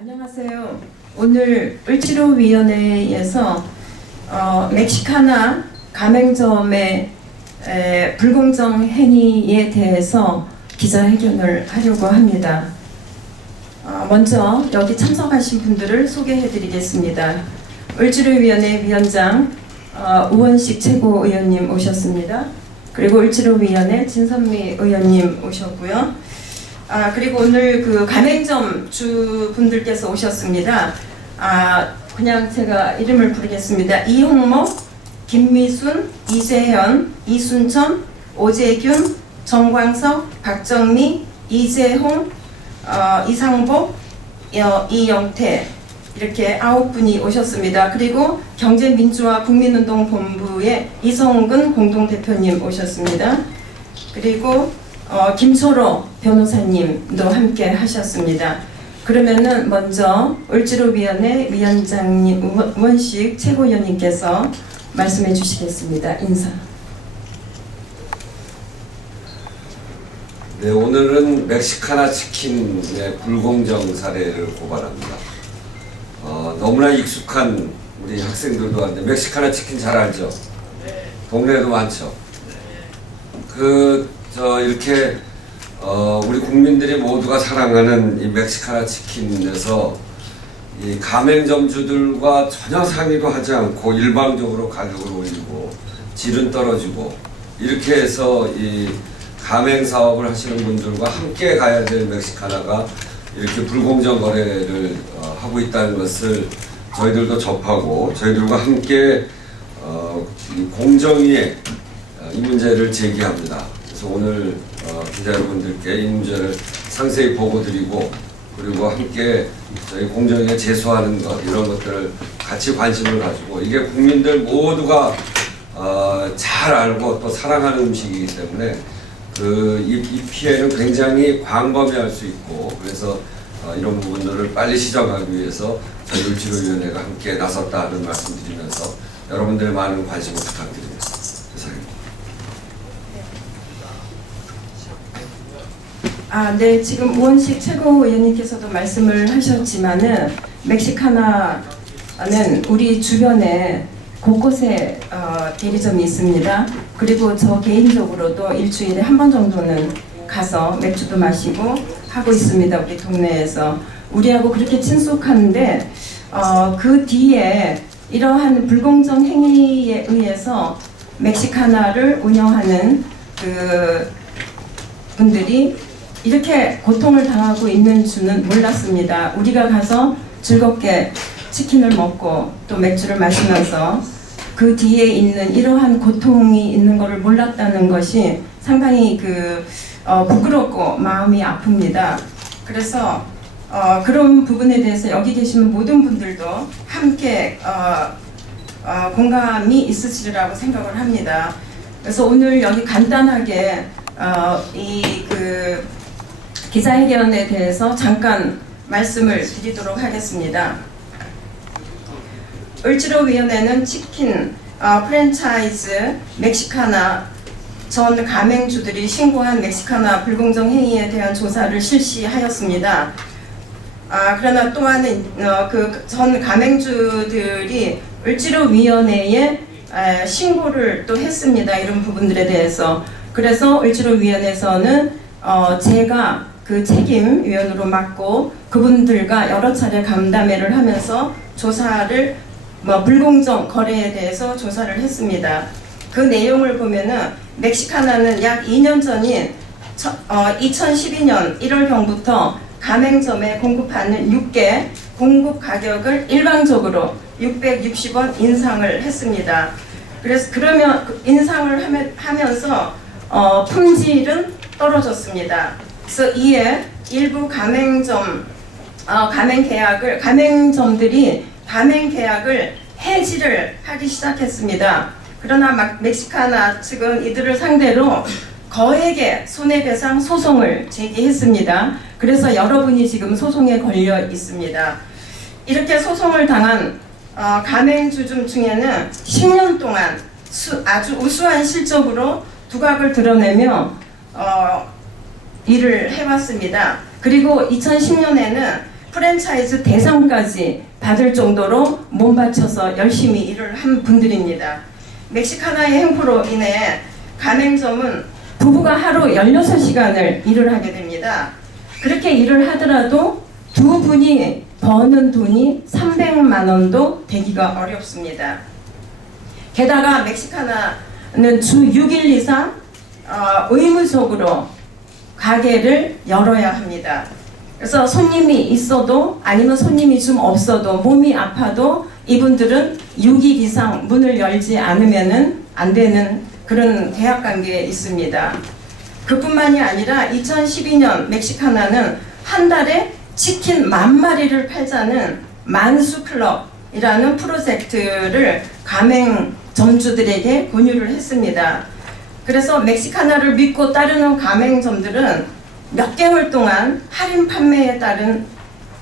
안녕하세요. 오늘 을지로위원회에서 멕시카나 가맹점의 불공정 행위에 대해서 기자회견을 하려고 합니다. 먼저 여기 참석하신 분들을 소개해 드리겠습니다. 을지로위원회 위원장 우원식 최고위원님 오셨습니다. 그리고 을지로위원회 진선미 의원님 오셨고요. 그리고 오늘 그 가맹점 주분들께서 오셨습니다. 그냥 제가 이름을 부르겠습니다. 이홍목, 김미순, 이재현, 이순천, 오재균, 정광석, 박정미, 이재홍, 이상복, 이영태 이렇게 9분이 오셨습니다. 그리고 경제민주화 국민운동본부의 이성근 공동대표님 오셨습니다. 그리고 김초로 변호사님도 함께 하셨습니다. 그러면은 먼저 을지로위원회 위원장님 우원식 최고위원님께서 말씀해 주시겠습니다. 인사. 네, 오늘은 멕시카나 치킨의 불공정 사례를 고발합니다. 너무나 익숙한 우리 학생들도 한데 멕시카나 치킨 잘 알죠? 동네에도 많죠? 이렇게 우리 국민들이 모두가 사랑하는 이 멕시카나 치킨에서 이 가맹점주들과 전혀 상의도 하지 않고 일방적으로 가격을 올리고 질은 떨어지고 이렇게 해서 이 가맹 사업을 하시는 분들과 함께 가야 될 멕시카나가 이렇게 불공정 거래를 하고 있다는 것을 저희들도 접하고 저희들과 함께 이 공정위에 이 문제를 제기합니다. 그래서 오늘 기자 여러분들께 이 문제를 상세히 보고드리고 그리고 함께 저희 공정위에 제소하는 것 이런 것들을 같이 관심을 가지고 이게 국민들 모두가 잘 알고 또 사랑하는 음식이기 때문에 이 피해는 굉장히 광범위할 수 있고 그래서 이런 부분들을 빨리 시정하기 위해서 저희 을지로위원회가 함께 나섰다 하는 말씀드리면서 여러분들의 많은 관심을 부탁드립니다. 네, 지금 우원식 최고위원님께서도 말씀을 하셨지만은 멕시카나는 우리 주변에 곳곳에 대리점이 있습니다. 그리고 저 개인적으로도 일주일에 한 번 정도는 가서 맥주도 마시고 하고 있습니다. 우리 동네에서. 우리하고 그렇게 친숙한데 그 뒤에 이러한 불공정 행위에 의해서 멕시카나를 운영하는 그 분들이 이렇게 고통을 당하고 있는 줄은 몰랐습니다. 우리가 가서 즐겁게 치킨을 먹고 또 맥주를 마시면서 그 뒤에 있는 이러한 고통이 있는 것을 몰랐다는 것이 상당히 부끄럽고 마음이 아픕니다. 그래서 그런 부분에 대해서 여기 계시는 모든 분들도 함께 공감이 있으시리라고 생각을 합니다. 그래서 오늘 여기 간단하게 기자회견에 대해서 잠깐 말씀을 드리도록 하겠습니다. 을지로위원회는 치킨 프랜차이즈 멕시카나 전 가맹주들이 신고한 멕시카나 불공정 행위에 대한 조사를 실시하였습니다. 그러나 또한 그 전 가맹주들이 을지로위원회에 신고를 또 했습니다. 이런 부분들에 대해서. 그래서 을지로위원회에서는 제가 그 책임위원으로 맡고 그분들과 여러 차례 간담회를 하면서 조사를 불공정 거래에 대해서 조사를 했습니다. 그 내용을 보면은 멕시카나는 약 2년 전인 2012년 1월경부터 가맹점에 공급하는 육개 공급 가격을 일방적으로 660원 인상을 했습니다. 그러면 인상을 하면서 품질은 떨어졌습니다. 그래서 이에 일부 가맹점들이 가맹 계약을 해지를 하기 시작했습니다. 그러나 멕시카나 측은 이들을 상대로 거액의 손해배상 소송을 제기했습니다. 그래서 여러분이 지금 소송에 걸려 있습니다. 이렇게 소송을 당한 가맹주점 중에는 10년 동안 아주 우수한 실적으로 두각을 드러내며 일을 해왔습니다. 그리고 2010년에는 프랜차이즈 대상까지 받을 정도로 몸바쳐서 열심히 일을 한 분들입니다. 멕시카나의 행포로 인해 가맹점은 부부가 하루 16시간을 일을 하게 됩니다. 그렇게 일을 하더라도 두 분이 버는 돈이 300만 원도 되기가 어렵습니다. 게다가 멕시카나는 주 6일 이상 의무적으로 가게를 열어야 합니다. 그래서 손님이 있어도 아니면 손님이 좀 없어도 몸이 아파도 이분들은 6일 이상 문을 열지 않으면 안 되는 그런 계약 관계에 있습니다. 그뿐만이 아니라 2012년 멕시카나는 한 달에 치킨 10,000마리를 팔자는 만수클럽이라는 프로젝트를 가맹점주들에게 권유를 했습니다. 그래서 멕시카나를 믿고 따르는 가맹점들은 몇 개월 동안 할인 판매에 따른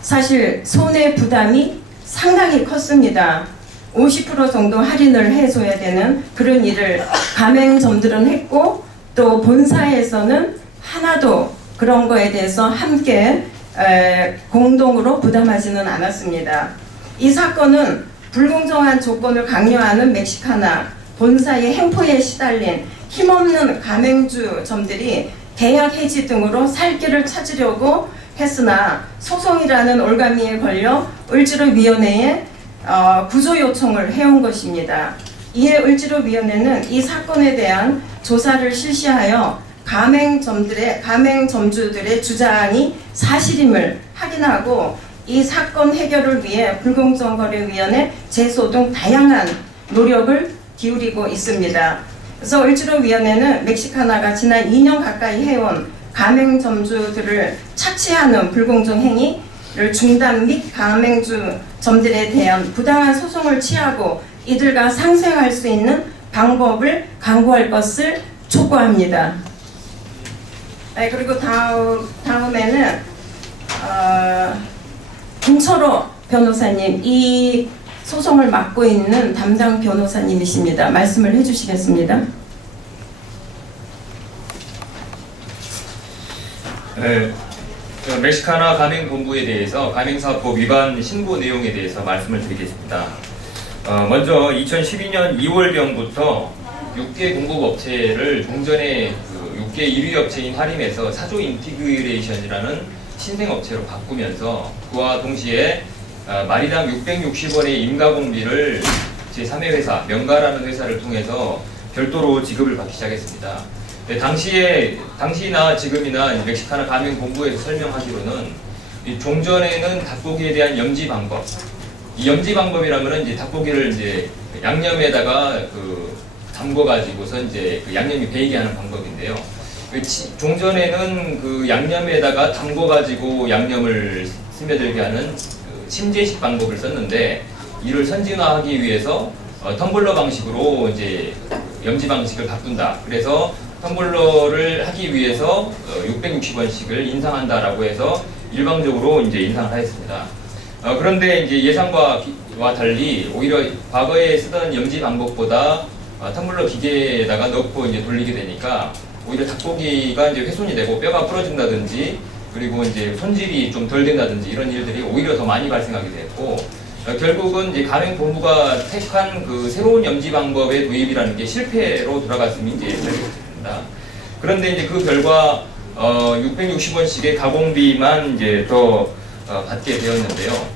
사실 손해 부담이 상당히 컸습니다. 50% 정도 할인을 해줘야 되는 그런 일을 가맹점들은 했고, 또 본사에서는 하나도 그런 거에 대해서 함께 공동으로 부담하지는 않았습니다. 이 사건은 불공정한 조건을 강요하는 멕시카나 본사의 행포에 시달린 힘없는 가맹주점들이 계약 해지 등으로 살 길을 찾으려고 했으나 소송이라는 올가미에 걸려 을지로위원회에 구조 요청을 해온 것입니다. 이에 을지로위원회는 이 사건에 대한 조사를 실시하여 가맹점주들의 주장이 사실임을 확인하고 이 사건 해결을 위해 불공정거래위원회 제소 등 다양한 노력을 기울이고 있습니다. 그래서 을지로위원회는 멕시카나가 지난 2년 가까이 해온 가맹점주들을 착취하는 불공정 행위를 중단 및 가맹주점들에 대한 부당한 소송을 취하고 이들과 상생할 수 있는 방법을 강구할 것을 촉구합니다. 그리고 다음에는 김철호 변호사님, 이 소송을 맡고 있는 담당 변호사님이십니다. 말씀을 해주시겠습니다. 네, 멕시카나 가맹본부에 대해서 가맹사법 위반 신고 내용에 대해서 말씀을 드리겠습니다. 먼저 2012년 2월경부터 6개 공급업체를 종전에 6개 1위 업체인 하림에서 사조 인티그레이션이라는 신생업체로 바꾸면서 그와 동시에 마리당 660원의 임가공비를 제3회 회사, 명가라는 회사를 통해서 별도로 지급을 받기 시작했습니다. 네, 당시나 지금이나 멕시카나 가맹본부에서 설명하기로는 종전에는 닭고기에 대한 염지 방법, 이 염지 방법이라면은 이제 닭고기를 이제 양념에다가 담궈가지고서 이제 양념이 배이게 하는 방법인데요. 종전에는 그 양념에다가 담궈가지고 양념을 스며들게 하는 침제식 방법을 썼는데 이를 선진화하기 위해서 텀블러 방식으로 이제 염지 방식을 바꾼다. 그래서 텀블러를 하기 위해서 660원씩을 인상한다라고 해서 일방적으로 이제 인상을 하였습니다. 그런데 이제 예상과 달리 오히려 과거에 쓰던 염지 방법보다 텀블러 기계에다가 넣고 이제 돌리게 되니까 오히려 닭고기가 이제 훼손이 되고 뼈가 부러진다든지 그리고 이제 손질이 좀 덜 된다든지 이런 일들이 오히려 더 많이 발생하게 됐고 결국은 이제 가맹본부가 택한 그 새로운 염지 방법의 도입이라는 게 실패로 돌아갔음이 이제 밝혀졌습니다. 그런데 이제 그 결과 660원씩의 가공비만 이제 더 받게 되었는데요.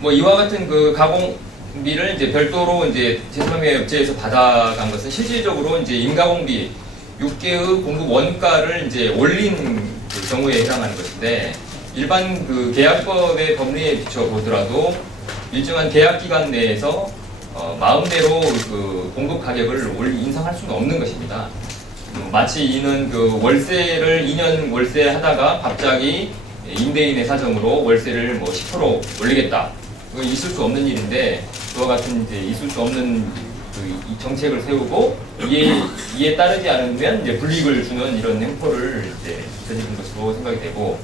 뭐 이와 같은 그 가공비를 이제 별도로 이제 제3회 업체에서 받아간 것은 실질적으로 이제 임가공비 6개의 공급 원가를 이제 올린 그 경우에 해당하는 것인데 일반 그 계약법의 법리에 비춰 보더라도 일정한 계약 기간 내에서 마음대로 그 공급 가격을 인상할 수는 없는 것입니다. 마치 이는 그 월세를 2년 월세 하다가 갑자기 임대인의 사정으로 월세를 뭐 10% 올리겠다. 그거 있을 수 없는 일인데 그와 같은 이제 있을 수 없는 이 정책을 세우고 이에 따르지 않으면 이제 불이익을 주는 이런 행포를 이제 저지른 것으로 생각이 되고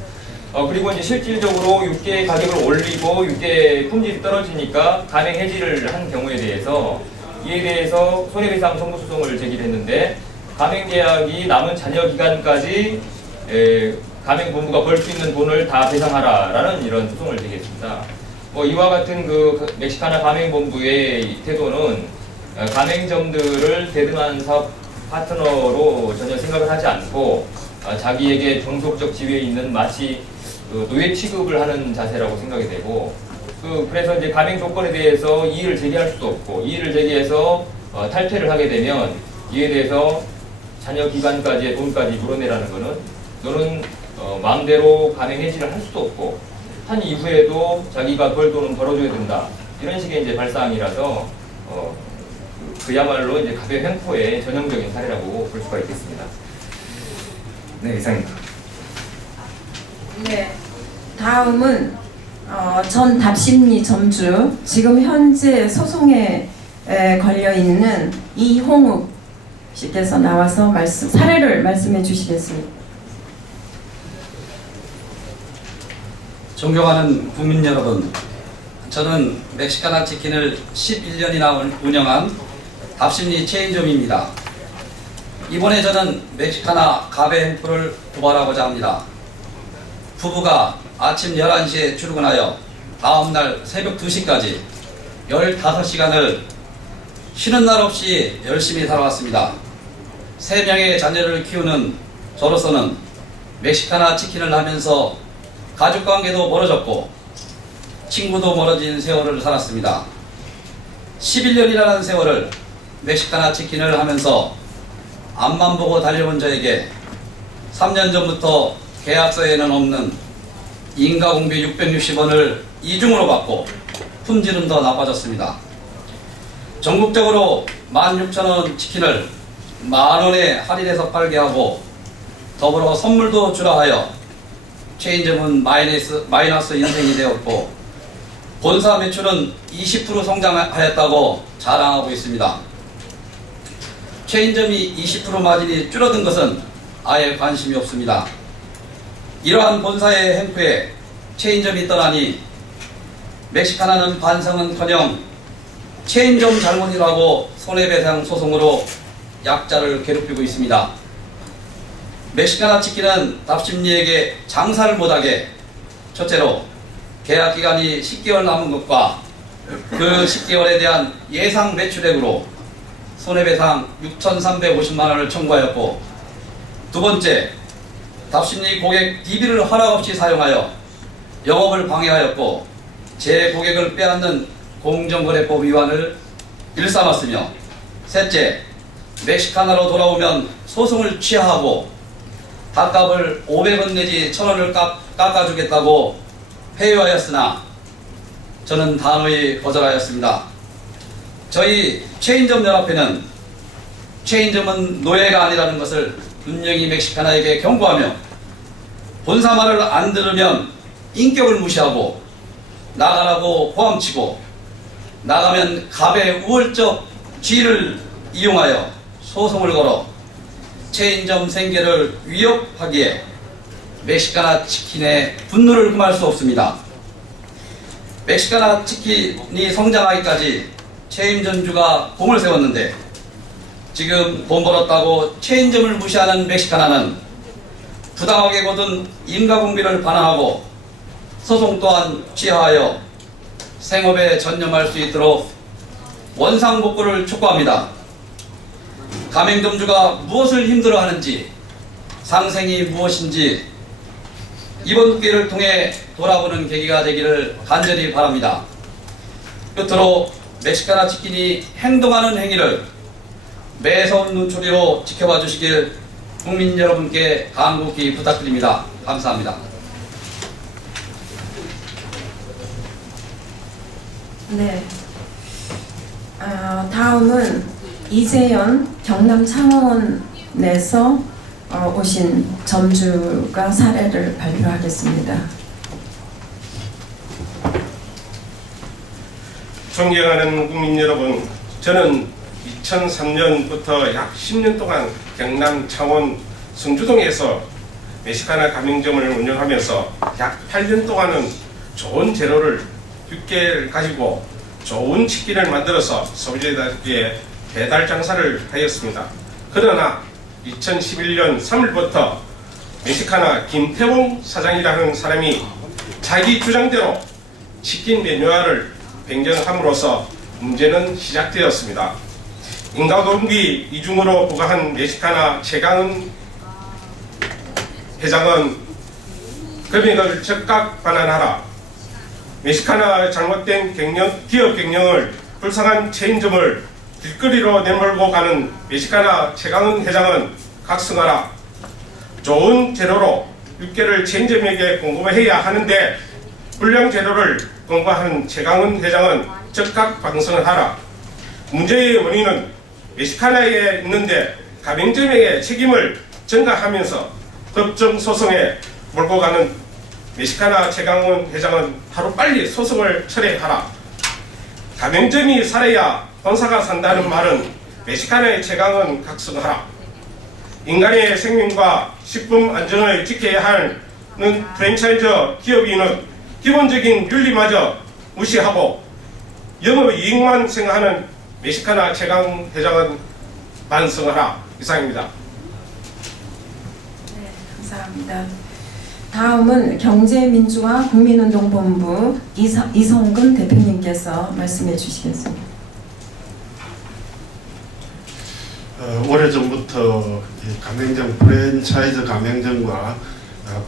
그리고 이제 실질적으로 6개 가격을 올리고 6개 품질이 떨어지니까 가맹 해지를 한 경우에 대해서 이에 대해서 손해배상 청구 소송을 제기했는데 가맹 계약이 남은 잔여 기간까지 가맹본부가 벌 수 있는 돈을 다 배상하라라는 이런 소송을 제기했습니다. 이와 같은 그 멕시카나 가맹본부의 태도는 가맹점들을 대등한 사업 파트너로 전혀 생각을 하지 않고 자기에게 종속적 지위에 있는 마치 노예 취급을 하는 자세라고 생각이 되고, 그래서 이제 가맹 조건에 대해서 이의를 제기할 수도 없고, 이의를 제기해서 탈퇴를 하게 되면 이에 대해서 자녀 기간까지의 돈까지 물어내라는 거는 너는 마음대로 가맹 해지를 할 수도 없고, 한 이후에도 자기가 벌 돈은 벌어줘야 된다, 이런 식의 이제 발상이라서 그야말로 이제 가맹 횡포의 전형적인 사례라고 볼 수가 있겠습니다. 네, 이상입니다. 네, 다음은 전 답심리 점주, 지금 현재 소송에 걸려 있는 이홍욱 씨께서 나와서 사례를 말씀해 주시겠습니다. 존경하는 국민 여러분, 저는 멕시카나 치킨을 11년이나 운영한 답심리 체인점입니다. 이번에 저는 멕시카나 가베 햄프를 고발하고자 합니다. 부부가 아침 11시에 출근하여 다음날 새벽 2시까지 15시간을 쉬는 날 없이 열심히 살아왔습니다. 3명의 자녀를 키우는 저로서는 멕시카나 치킨을 하면서 가족관계도 멀어졌고 친구도 멀어진 세월을 살았습니다. 11년이라는 세월을 멕시카나 치킨을 하면서 앞만 보고 달려온 저에게 3년 전부터 계약서에는 없는 인가공비 660원을 이중으로 받고 품질은 더 나빠졌습니다. 전국적으로 16,000원 치킨을 만원에 할인해서 팔게 하고 더불어 선물도 주라 하여 체인점은 마이너스 인생이 되었고 본사 매출은 20% 성장하였다고 자랑하고 있습니다. 체인점이 20% 마진이 줄어든 것은 아예 관심이 없습니다. 이러한 본사의 행포에 체인점이 떠나니 멕시카나는 반성은커녕 체인점 잘못이라고 손해배상 소송으로 약자를 괴롭히고 있습니다. 멕시카나 치킨은 답심리에게 장사를 못하게 첫째로 계약기간이 10개월 남은 것과 그 10개월에 대한 예상 매출액으로 손해배상 6,350만원을 청구하였고, 두 번째, 답심리 고객 DB를 허락 없이 사용하여 영업을 방해하였고 제 고객을 빼앗는 공정거래법 위반을 일삼았으며, 셋째, 멕시카나로 돌아오면 소송을 취하하고 닭값을 500원 내지 1,000원을 깎아주겠다고 회유하였으나 저는 단호히 거절하였습니다. 저희 체인점 연합회는 체인점은 노예가 아니라는 것을 분명히 멕시카나에게 경고하며 본사 말을 안 들으면 인격을 무시하고 나가라고 호함치고 나가면 갑의 우월적 지위를 이용하여 소송을 걸어 체인점 생계를 위협하기에 멕시카나 치킨의 분노를 금할 수 없습니다. 멕시카나 치킨이 성장하기까지 체인점주가 공을 세웠는데 지금 돈 벌었다고 체인점을 무시하는 멕시카나는 부당하게 거둔 인가공비를 반환하고 소송 또한 취하하여 생업에 전념할 수 있도록 원상복구를 촉구합니다. 가맹점주가 무엇을 힘들어하는지, 상생이 무엇인지 이번 기회를 통해 돌아보는 계기가 되기를 간절히 바랍니다. 끝으로 멕시카나 치킨이 행동하는 행위를 매서운 눈초리로 지켜봐 주시길 국민 여러분께 간곡히 부탁드립니다. 감사합니다. 네. 다음은 이재현 경남 창원에서 오신 점주가 사례를 발표하겠습니다. 존경하는 국민 여러분, 저는 2003년부터 약 10년 동안 경남 창원 성주동에서 멕시카나 가맹점을 운영하면서 약 8년 동안은 좋은 재료를 육개를 가지고 좋은 치킨을 만들어서 소비자들에게 배달 장사를 하였습니다. 그러나 2011년 3월부터 멕시카나 김태웅 사장이라는 사람이 자기 주장대로 치킨 매뉴얼을 변경함으로써 문제는 시작되었습니다. 인과동기 이중으로 부과한 멕시카나 최강은 회장은 금액을 즉각 반환하라. 멕시카나 잘못된 기업 경영을 불쌍한 체인점을 길거리로 내몰고 가는 멕시카나 최강은 회장은 각성하라. 좋은 재료로 육개를 체인점에게 공급해야 하는데 불량 재료를 공급한 최강은 회장은 즉각 방성하라. 문제의 원인은 멕시카나에 있는데 가맹점에게 책임을 전가하면서 법정 소송에 몰고 가는 멕시카나 최강은 회장은 하루빨리 소송을 철회하라. 가맹점이 살아야 본사가 산다는 말은 멕시카나의 최강은 각성하라. 인간의 생명과 식품 안전을 지켜야 하는 프랜차이즈 기업인은 기본적인 윤리마저 무시하고 영업이익만 생각하는 멕시카나 최강 회장은 반성하라. 이상입니다. 네, 감사합니다. 다음은 경제민주화 국민운동본부 이성근 대표님께서 말씀해 주시겠습니다. 오래전부터 가맹점 프랜차이즈 가맹점과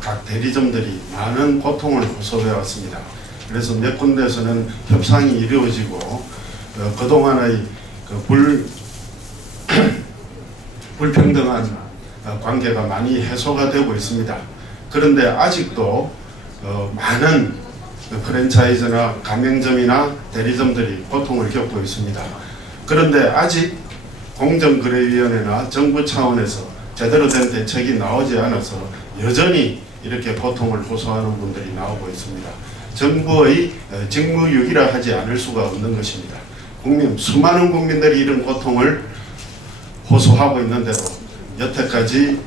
각 대리점들이 많은 고통을 호소해 왔습니다. 그래서 몇 군데에서는 협상이 이루어지고 그동안의 불평등한 관계가 많이 해소가 되고 있습니다. 그런데 아직도 많은 프랜차이즈나 가맹점이나 대리점들이 고통을 겪고 있습니다. 그런데 아직 공정거래위원회나 정부 차원에서 제대로 된 대책이 나오지 않아서 여전히 이렇게 고통을 호소하는 분들이 나오고 있습니다. 정부의 직무유기라 하지 않을 수가 없는 것입니다. 수많은 국민들이 이런 고통을 호소하고 있는데도 여태까지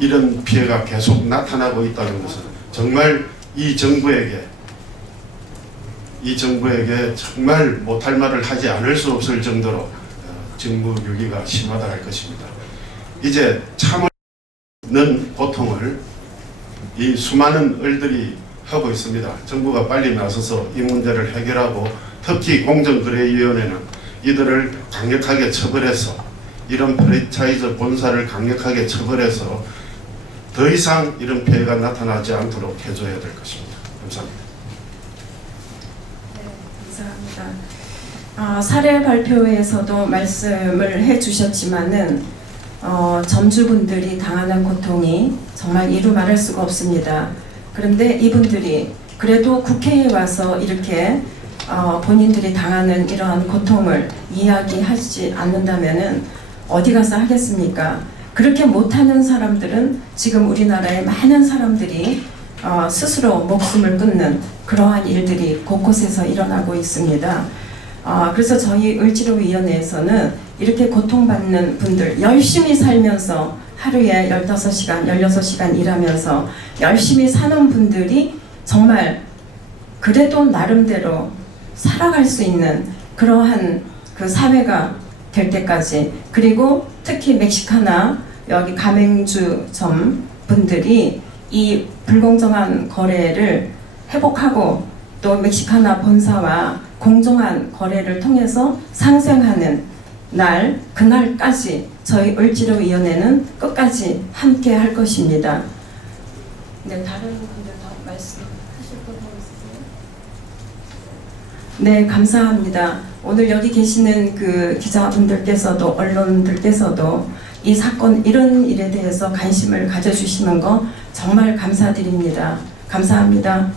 이런 피해가 계속 나타나고 있다는 것은 정말 이 정부에게 정말 못할 말을 하지 않을 수 없을 정도로 직무유기가 심하다 할 것입니다. 이제 참는 고통을 이 수많은 을들이 하고 있습니다. 정부가 빨리 나서서 이 문제를 해결하고 특히 공정거래위원회는 이들을 강력하게 처벌해서 이런 프랜차이즈 본사를 강력하게 처벌해서 더 이상 이런 피해가 나타나지 않도록 해줘야 될 것입니다. 감사합니다. 네, 감사합니다. 사례 발표에서도 말씀을 해주셨지만은 점주분들이 당하는 고통이 정말 이루 말할 수가 없습니다. 그런데 이분들이 그래도 국회에 와서 이렇게 본인들이 당하는 이러한 고통을 이야기하지 않는다면은 어디 가서 하겠습니까? 그렇게 못하는 사람들은 지금 우리나라에 많은 사람들이 스스로 목숨을 끊는 그러한 일들이 곳곳에서 일어나고 있습니다. 그래서 저희 을지로위원회에서는 이렇게 고통받는 분들, 열심히 살면서 하루에 15시간, 16시간 일하면서 열심히 사는 분들이 정말 그래도 나름대로 살아갈 수 있는 그러한 그 사회가 될 때까지, 그리고 특히 멕시카나 여기 가맹주점 분들이 이 불공정한 거래를 회복하고 또 멕시카나 본사와 공정한 거래를 통해서 상생하는 날, 그날까지 저희 을지로위원회는 끝까지 함께 할 것입니다. 네, 다른 분들 더 말씀하실 분 있으세요? 네, 감사합니다. 오늘 여기 계시는 그 기자분들께서도 언론들께서도 이 사건, 이런 일에 대해서 관심을 가져주시는 거 정말 감사드립니다. 감사합니다.